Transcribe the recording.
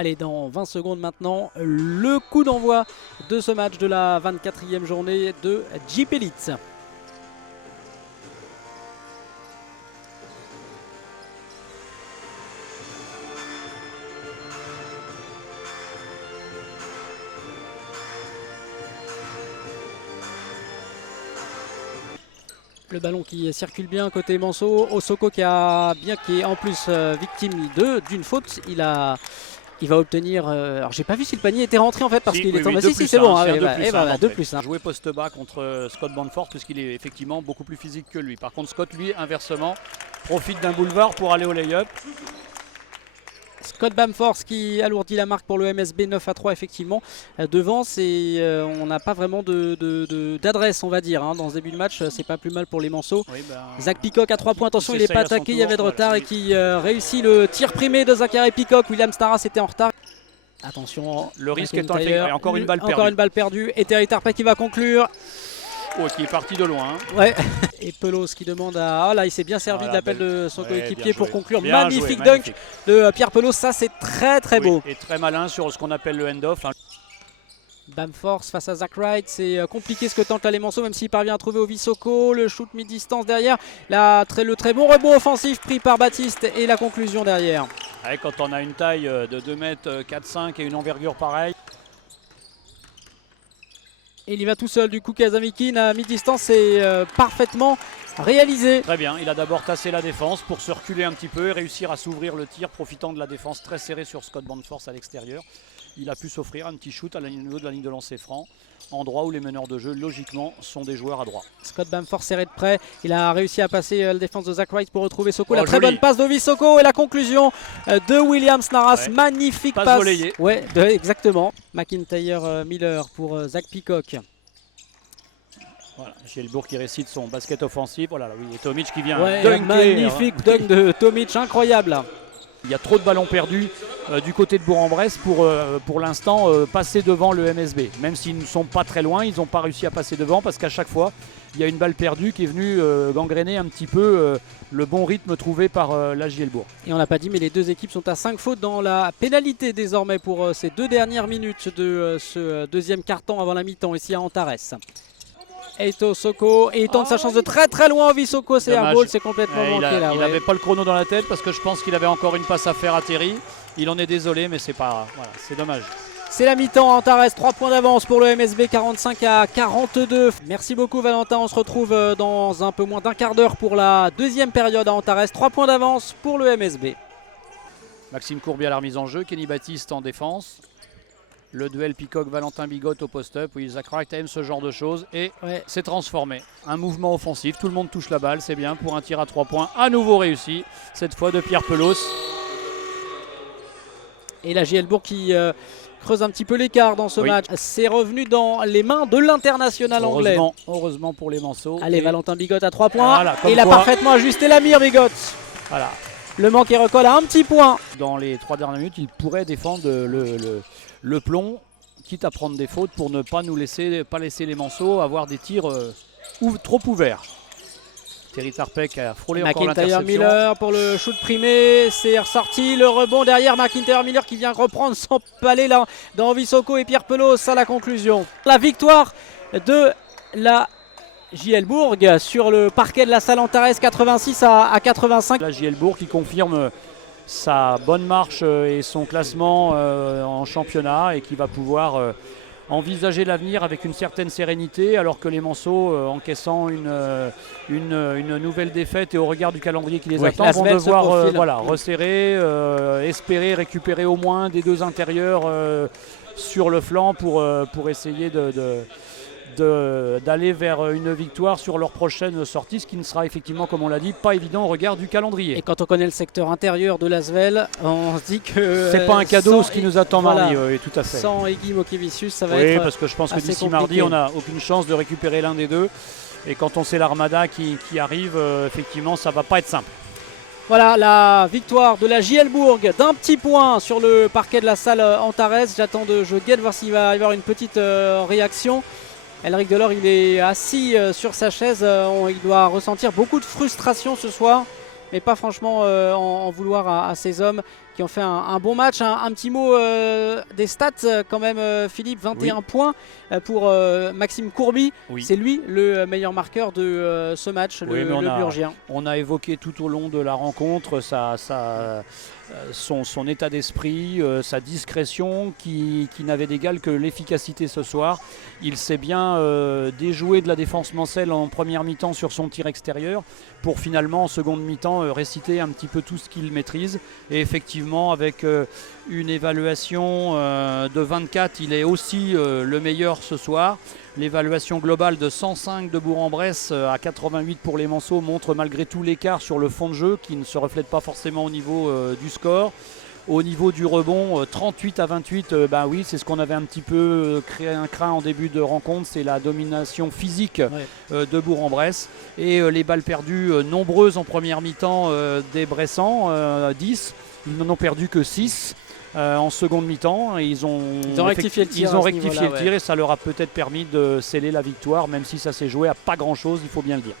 Allez, dans 20 secondes maintenant, le coup d'envoi de ce match de la 24e journée de Jeep Elite. Le ballon qui circule bien côté Manceau. Osoko qui est en plus victime d'une faute. Il va obtenir. Alors j'ai pas vu si le panier était rentré en fait parce qu'il est tombé. Si, c'est bon. Deux plus. Jouer poste bas contre Scott Bamford puisqu'il est effectivement beaucoup plus physique que lui. Par contre Scott lui inversement profite d'un boulevard pour aller au lay-up. Scott Bamford qui alourdit la marque pour le MSB 9-3 effectivement. Devant, on n'a pas vraiment d'adresse on va dire. Dans ce début de match, c'est pas plus mal pour les Manceaux. Oui, Zach Peacock à 3 points, attention il n'est pas attaqué, il y avait de retard et qui réussit le tir primé de Zachary Peacock. William Staras était en retard. Attention, le risque est encore une balle perdue. Encore une balle perdue et Terry Tarpey qui va conclure. Oh, qui est parti de loin. Ouais. Et Pelos qui demande à... Oh là, il s'est bien servi de l'appel de son coéquipier pour conclure. Magnifique dunk de Pierre Pelos. Ça, c'est très beau. Et très malin sur ce qu'on appelle le end-off. Bamford face à Zach Wright. C'est compliqué ce que tente les Manceaux, même s'il parvient à trouver Ovisoko. Le shoot mi-distance derrière. Le très bon rebond offensif pris par Baptiste et la conclusion derrière. Ouais, quand on a une taille de 2 mètres 4-5 et une envergure pareille. Et il y va tout seul, du coup Kazamikin à mi-distance, c'est parfaitement réalisé. Très bien, il a d'abord tassé la défense pour se reculer un petit peu et réussir à s'ouvrir le tir, profitant de la défense très serrée sur Scott Bamford à l'extérieur. Il a pu s'offrir un petit shoot à niveau de la ligne de lancer franc, endroit où les meneurs de jeu, logiquement, sont des joueurs à droit. Scott Bamford serré de près, il a réussi à passer la défense de Zach Wright pour retrouver Soko. La très bonne passe d'Ovisoko et la conclusion de William Snaras. Magnifique passe. Volleyée. Ouais, exactement. McIntyre Miller pour Zach Peacock. Voilà, Gielbourg qui récite son basket offensif. Voilà, oui, et Tomic qui vient dunker. Magnifique dunk de Tomic, incroyable. Il y a trop de ballons perdus du côté de Bourg-en-Bresse pour l'instant passer devant le MSB. Même s'ils ne sont pas très loin, ils n'ont pas réussi à passer devant parce qu'à chaque fois, il y a une balle perdue qui est venue gangréner un petit peu le bon rythme trouvé par la Gielbourg. Et on l'a pas dit, mais les deux équipes sont à 5 fautes dans la pénalité désormais pour ces 2 dernières minutes de ce deuxième quart-temps avant la mi-temps ici à Antares. Eito Soko et il tente sa chance de très loin. Ovisoko, c'est un ball, c'est complètement manqué là. Il n'avait pas le chrono dans la tête parce que je pense qu'il avait encore une passe à faire à Terry. Il en est désolé, mais c'est pas, voilà, c'est dommage. C'est la mi-temps, Antares, 3 points d'avance pour le MSB, 45-42. Merci beaucoup Valentin, on se retrouve dans un peu moins d'un quart d'heure pour la deuxième période à Antares. 3 points d'avance pour le MSB. Maxime Courbier à la remise en jeu, Kenny Baptiste en défense. Le duel Peacock-Valentin Bigot au post-up. Oui, Zach Wright aime ce genre de choses et c'est transformé. Un mouvement offensif, tout le monde touche la balle, c'est bien pour un tir à 3 points. À nouveau réussi, cette fois de Pierre Pelos. Et la Gielbourg qui creuse un petit peu l'écart dans ce match. C'est revenu dans les mains de l'international anglais. Heureusement pour les Manceaux. Allez, Valentin Bigot à 3 points. Voilà, et il a parfaitement ajusté la mire, Bigot. Voilà. Le manque et recolle à un petit point. Dans les 3 dernières minutes, il pourrait défendre le plomb, quitte à prendre des fautes pour ne pas laisser les Manceaux avoir des tirs trop ouverts. Terry Tarpey a frôlé encore l'interception. McIntyre Miller pour le shoot primé, c'est ressorti, le rebond derrière McIntyre Miller qui vient reprendre son palais là dans Ovisoko et Pierre Pelos à la conclusion. La victoire de la Gielbourg sur le parquet de la salle Antares, 86 à 85. La Gielbourg qui confirme sa bonne marche et son classement en championnat et qui va pouvoir envisager l'avenir avec une certaine sérénité alors que les Manceaux encaissant une nouvelle défaite et au regard du calendrier qui les attend vont devoir resserrer, espérer récupérer au moins des 2 intérieurs sur le flanc pour essayer d'aller vers une victoire sur leur prochaine sortie, ce qui ne sera effectivement, comme on l'a dit, pas évident au regard du calendrier. Et quand on connaît le secteur intérieur de l'Asvel, on se dit que c'est pas un cadeau ce qui nous attend mardi, oui, tout à fait. Sans Eggy Mokevicius, ça va être Oui, parce que je pense que d'ici mardi, on n'a aucune chance de récupérer l'un des deux. Et quand on sait l'Armada qui arrive, effectivement, ça va pas être simple. Voilà la victoire de la Gielbourg d'un petit point sur le parquet de la salle Antares. J'attends je guette voir s'il va y avoir une petite réaction. Elric Delors, il est assis sur sa chaise, il doit ressentir beaucoup de frustration ce soir, mais pas franchement en vouloir à ces hommes qui ont fait un bon match. Un petit mot des stats quand même, Philippe, 21 points pour Maxime Courby. Oui. C'est lui le meilleur marqueur de ce match, le Burgien. On a évoqué tout au long de la rencontre son état d'esprit, sa discrétion qui n'avait d'égal que l'efficacité ce soir. Il s'est bien déjoué de la défense mancelle en première mi-temps sur son tir extérieur pour finalement en seconde mi-temps réciter un petit peu tout ce qu'il maîtrise. Et effectivement avec une évaluation de 24, il est aussi le meilleur ce soir. L'évaluation globale de 105 de Bourg-en-Bresse à 88 pour les Manceaux montre malgré tout l'écart sur le fond de jeu qui ne se reflète pas forcément au niveau du score. Au niveau du rebond, 38 à 28, oui, c'est ce qu'on avait un petit peu craint en début de rencontre, c'est la domination physique de Bourg-en-Bresse. Et les balles perdues nombreuses en première mi-temps des Bressans, 10, ils n'en ont perdu que 6. En seconde mi-temps, ils ont rectifié le tir, et ça leur a peut-être permis de sceller la victoire, même si ça s'est joué à pas grand chose, il faut bien le dire.